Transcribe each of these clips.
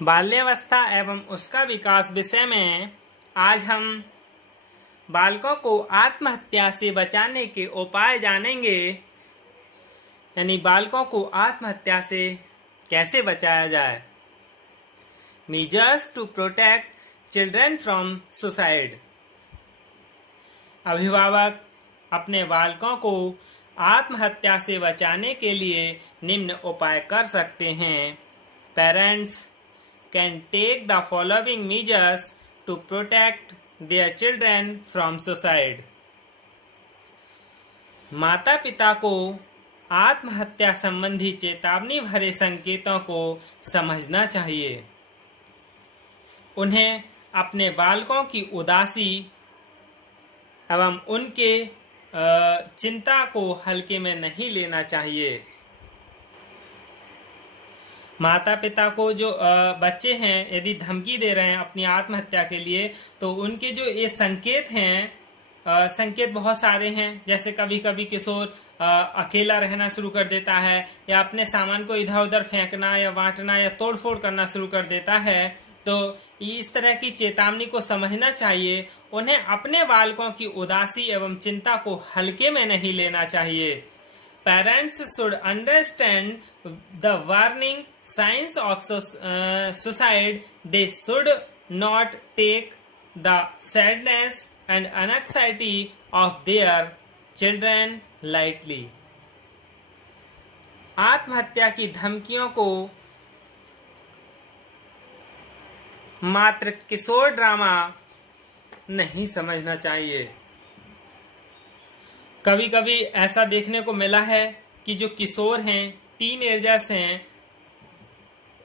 बाल्यावस्था एवं उसका विकास विषय में आज हम बालकों को आत्महत्या से बचाने के उपाय जानेंगे। यानी बालकों को आत्महत्या से कैसे बचाया जाए। Measures to protect children from suicide. अभिभावक अपने बालकों को आत्महत्या से बचाने के लिए निम्न उपाय कर सकते हैं। Parents can take the following measures to protect their children from suicide. माता पिता को आत्महत्या संबंधी चेतावनी भरे संकेतों को समझना चाहिए। उन्हें अपने बालकों की उदासी एवं उनके चिंता को हल्के में नहीं लेना चाहिए। माता पिता को जो बच्चे हैं यदि धमकी दे रहे हैं अपनी आत्महत्या के लिए, तो उनके जो ये संकेत हैं, संकेत बहुत सारे हैं। जैसे कभी कभी किशोर अकेला रहना शुरू कर देता है, या अपने सामान को इधर उधर फेंकना या बांटना या तोड़फोड़ करना शुरू कर देता है। तो इस तरह की चेतावनी को समझना चाहिए। उन्हें अपने बालकों की उदासी एवं चिंता को हल्के में नहीं लेना चाहिए। Parents should understand the warning signs of suicide. They should not take the sadness and anxiety of their children lightly. आत्महत्या की धमकियों को मात्र किशोर ड्रामा नहीं समझना चाहिए। कभी कभी ऐसा देखने को मिला है कि जो किशोर हैं, टीनएजर्स हैं,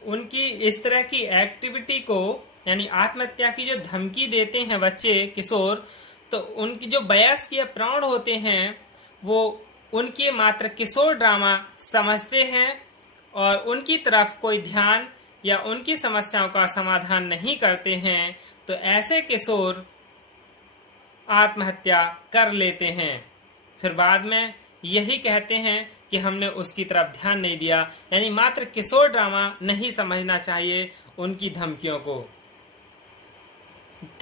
उनकी इस तरह की एक्टिविटी को, यानी आत्महत्या की जो धमकी देते हैं बच्चे किशोर, तो उनकी जो वयस्क या प्रौढ़ होते हैं वो उनके मात्र किशोर ड्रामा समझते हैं और उनकी तरफ कोई ध्यान या उनकी समस्याओं का समाधान नहीं करते हैं। तो ऐसे किशोर आत्महत्या कर लेते हैं, फिर बाद में यही कहते हैं कि हमने उसकी तरफ ध्यान नहीं दिया। यानी मात्र किशोर ड्रामा नहीं समझना चाहिए उनकी धमकियों को।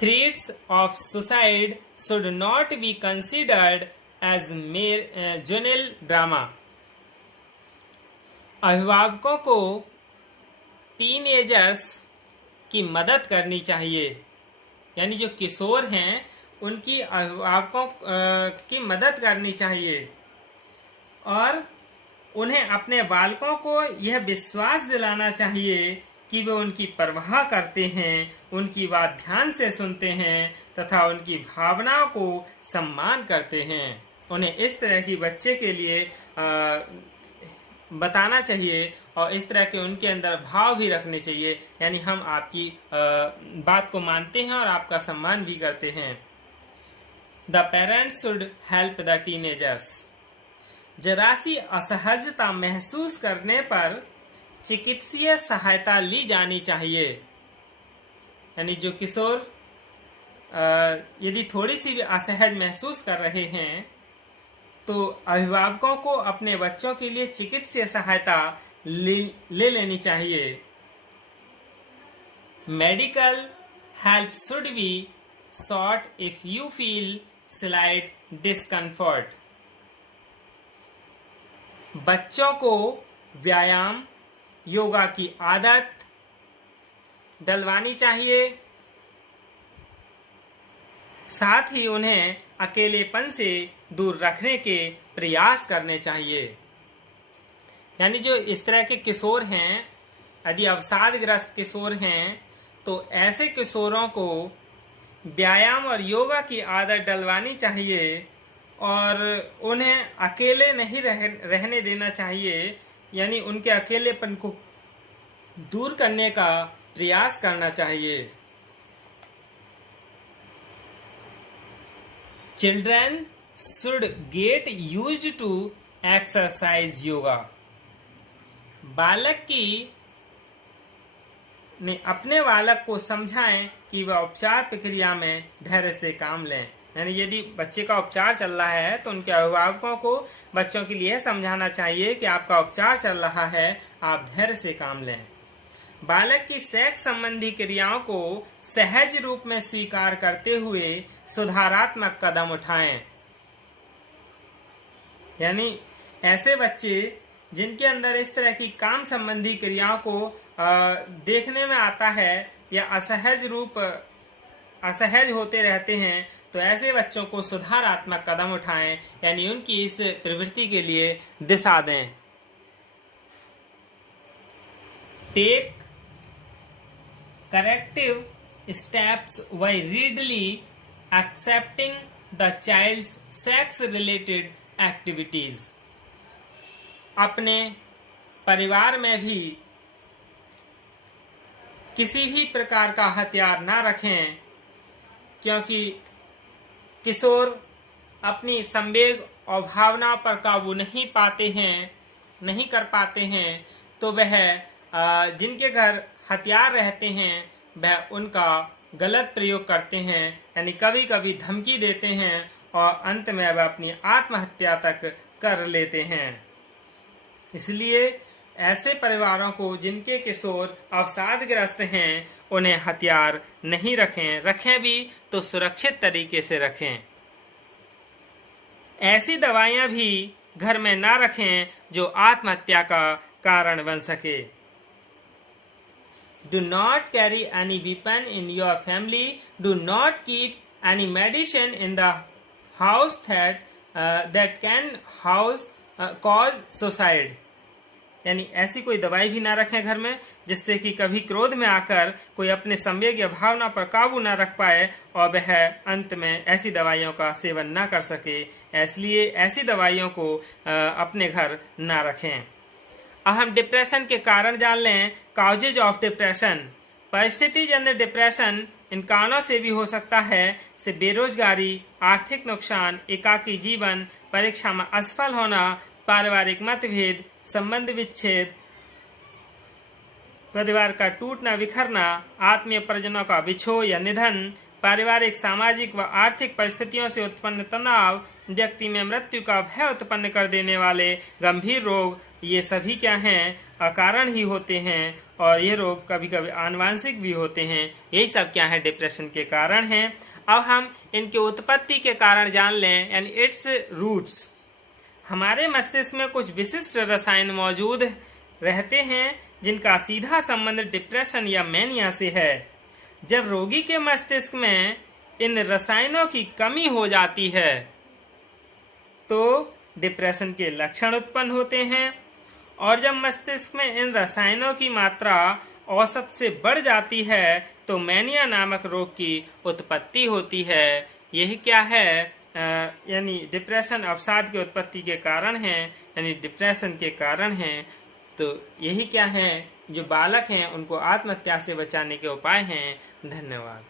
Threats of suicide should not be considered as juvenile drama. अभिभावकों को टीनएजर्स की मदद करनी चाहिए। यानी जो किशोर हैं उनकी अभिभावकों की मदद करनी चाहिए और उन्हें अपने बालकों को यह विश्वास दिलाना चाहिए कि वे उनकी परवाह करते हैं, उनकी बात ध्यान से सुनते हैं तथा उनकी भावनाओं को सम्मान करते हैं। उन्हें इस तरह की बच्चे के लिए बताना चाहिए और इस तरह के उनके अंदर भाव भी रखने चाहिए। यानी हम आपकी बात को मानते हैं और आपका सम्मान भी करते हैं। The parents should help the teenagers. जरा सी असहजता महसूस करने पर चिकित्सीय सहायता ली जानी चाहिए। यानी जो किशोर यदि थोड़ी सी भी असहज महसूस कर रहे हैं तो अभिभावकों को अपने बच्चों के लिए चिकित्सीय सहायता ले लेनी चाहिए। Medical help should be sought if you feel slight discomfort. बच्चों को व्यायाम, योगा की आदत डलवानी चाहिए। साथ ही उन्हें अकेलेपन से दूर रखने के प्रयास करने चाहिए। यानी जो इस तरह के किशोर हैं, यदि अवसादग्रस्त किशोर हैं, तो ऐसे किशोरों को व्यायाम और योगा की आदत डलवानी चाहिए और उन्हें अकेले नहीं रहने देना चाहिए। यानी उनके अकेलेपन को दूर करने का प्रयास करना चाहिए। Children should get used to exercise yoga. बालक की ने अपने बालक को समझाएं कि वह उपचार प्रक्रिया में धैर्य से काम लें। यानी यदि बच्चे का उपचार चल रहा है तो उनके अभिभावकों को बच्चों के लिए समझाना चाहिए कि आपका उपचार चल रहा है, आप धैर्य से काम लें। बालक की सेक्स संबंधी क्रियाओं को सहज रूप में स्वीकार करते हुए सुधारात्मक कदम उठाएं। यानी ऐसे बच्चे जिनके अंदर इस तरह की काम संबंधी क्रियाओं को देखने में आता है या असहज होते रहते हैं, तो ऐसे बच्चों को सुधारात्मक कदम उठाएं, यानी उनकी इस प्रवृत्ति के लिए दिशा दें। Take corrective steps by readily accepting the child's sex related activities. अपने परिवार में भी किसी भी प्रकार का हथियार ना रखें, क्योंकि किशोर अपनी संवेग और भावना पर काबू नहीं कर पाते हैं, तो वह जिनके घर हथियार रहते हैं वह उनका गलत प्रयोग करते हैं, यानी कभी कभी धमकी देते हैं और अंत में वह अपनी आत्महत्या तक कर लेते हैं। इसलिए ऐसे परिवारों को जिनके किशोर अवसादग्रस्त हैं उन्हें हथियार नहीं रखें भी तो सुरक्षित तरीके से रखें। ऐसी दवाइयां भी घर में ना रखें जो आत्महत्या का कारण बन सके। Do not carry any weapon in your family. Do not keep any medicine in the house that can cause suicide. यानी ऐसी कोई दवाई भी ना रखें घर में जिससे कि कभी क्रोध में आकर कोई अपने संवेग या भावना पर काबू ना रख पाए और वह अंत में ऐसी दवाइयों का सेवन ना कर सके। इसलिए ऐसी दवाइयों को अपने घर ना रखें। अब हम डिप्रेशन के कारण जान लें। Causes of depression. परिस्थिति जन्य डिप्रेशन इन कारणों से भी हो सकता है, से बेरोजगारी, आर्थिक नुकसान, एकाकी जीवन, परीक्षा में असफल होना, पारिवारिक मतभेद, संबंध विच्छेद, परिवार का टूटना बिखरना, आत्मीय परिजनों का विछोह या निधन, पारिवारिक, सामाजिक व आर्थिक परिस्थितियों से उत्पन्न तनाव, व्यक्ति में मृत्यु का भय उत्पन्न कर देने वाले गंभीर रोग, ये सभी क्या हैं? अकारण ही होते हैं और ये रोग कभी कभी आनुवंशिक भी होते हैं। यही सब क्या है? डिप्रेशन के कारण हैं। अब हम इनके उत्पत्ति के कारण जान लें, एंड इट्स रूट्स। हमारे मस्तिष्क में कुछ विशिष्ट रसायन मौजूद रहते हैं जिनका सीधा संबंध डिप्रेशन या मैनिया से है। जब रोगी के मस्तिष्क में इन रसायनों की कमी हो जाती है तो डिप्रेशन के लक्षण उत्पन्न होते हैं, और जब मस्तिष्क में इन रसायनों की मात्रा औसत से बढ़ जाती है तो मैनिया नामक रोग की उत्पत्ति होती है। यही क्या है? यानी डिप्रेशन अवसाद की उत्पत्ति के कारण है, यानी डिप्रेशन के कारण है। तो यही क्या है? जो बालक हैं उनको आत्महत्या से बचाने के उपाय हैं। धन्यवाद।